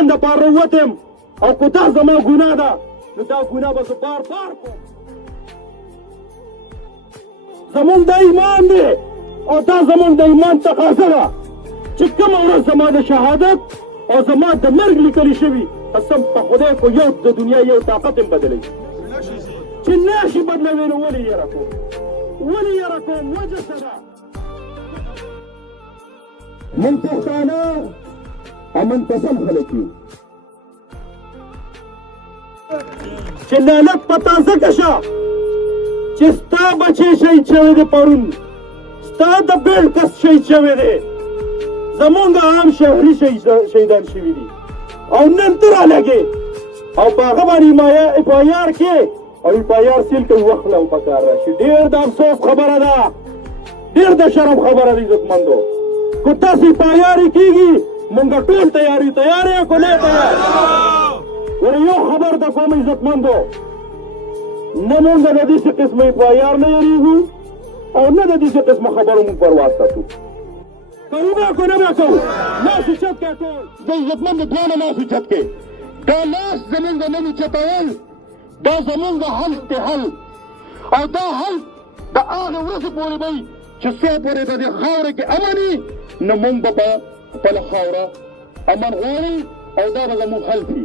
وطن دپاره ووتم او که دا زما ګناه ده نو دا ګناه به زه بار بار کوم. زمونږ دا ایمان دی او دا زمونږ د ایمان تقاضا ده چې کومه ورځ زما د شهادت او زما د مرګ لیکلي شوي قسم په خدای کو یو د دنیا یو طاقت هم بدلوي چې نه شي بدلوي نو ولې یې راکوم وجه څه ده؟ من پښتانه امن پسند خلک یو چې لعنت په تا ځکه شه چې ستا بچی شهید شوی دی پرون ستا د بیړ کس شهید شوی دی زمونږ عام شهري شهیدان شوي دي او نن ته رالګې او په هغه باندې اف آی آر کې او اف آی آر سیل کوي وخت له پکار راشي. ډېر د افسوس خبره ده ډېر د شرم خبره ده عزتمندو که تاسې اف آی آر کېږي مونږ ټول تیار یو که نه تیار ور یو خبر د کوم عزتمندو نه مونږ د دې څه قسمه اف آی آر نه یېرېږو او نه د دې څه قسمه خبرو مونږ پروا ساتو کوو به که نه به کوو لاس اوچت کړه ټول د عزتمندو دواړه لاس اوچت کړې دا لاس زمونږ نه اوچتول دا زمونږ د حل حل او دا حل د هغې ورځې پورې به وي چې څو پورې په دې خاوره کې امن وي نو مونږ به په خپله خاوره امن غواړو او دا به زمونږ حل کړي.